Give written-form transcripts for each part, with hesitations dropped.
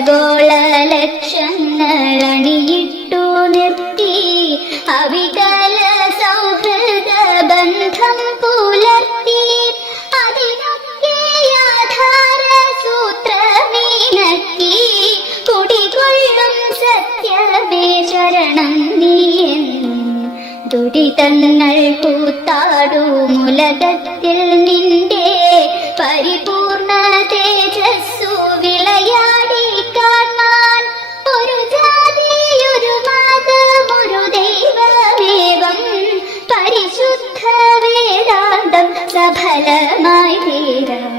ഖരഗോള ലക്ഷങ്ങൾ അണിയിട്ടു നിർത്തി അവികല സൗഹൃദ ബന്ധം പുലർത്തി അതിനൊക്കെ ആധാര സൂത്രമീനക്കി കുടികൊള്ളും സത്യമേ ശരണം നീയെന്നും ദുരിതങ്ങൾ കൂത്താടുമുലകത്തിൽ നിന്റെ പരിപൂർണ തേജസ്സു വിളയാടി കാണാൻ ഒരു ജാതി ഒരു മതം ഒരു ദൈവമേവം പരിശുദ്ധ വേദാന്തം സഫലമായി തീരാം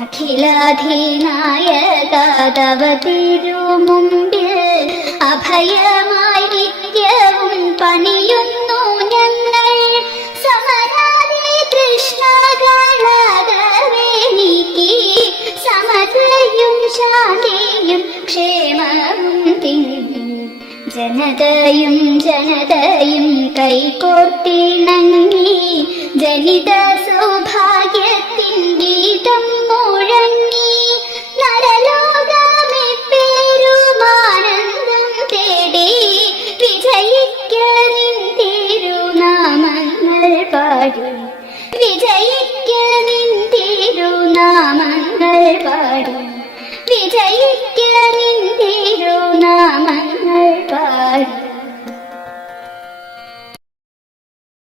അഖിലാധിനായക തവ തിരുമുമ്പിൽ അഭയമായി നിത്യവും പണിയുന്നു ഞങ്ങൾ സമരാതി തൃഷ്ണകളാകവേ നീക്കി സമതയും ശാന്തിയും ക്ഷേമവും തിങ്ങി ജനതയും കൈകോർത്തിണങ്ങി ജനിത സൗഭാഗ്യത്തിൻ ഗീതം മുഴങ്ങി നരലോകമേ പേരുമാനന്ദം തേടി വിജയിക്ക നിൻ തിരുനാമങ്ങൾ പാടി വിജയിക്ക നിൻ തിരുനാമങ്ങൾ പാടി വിജയിക്ക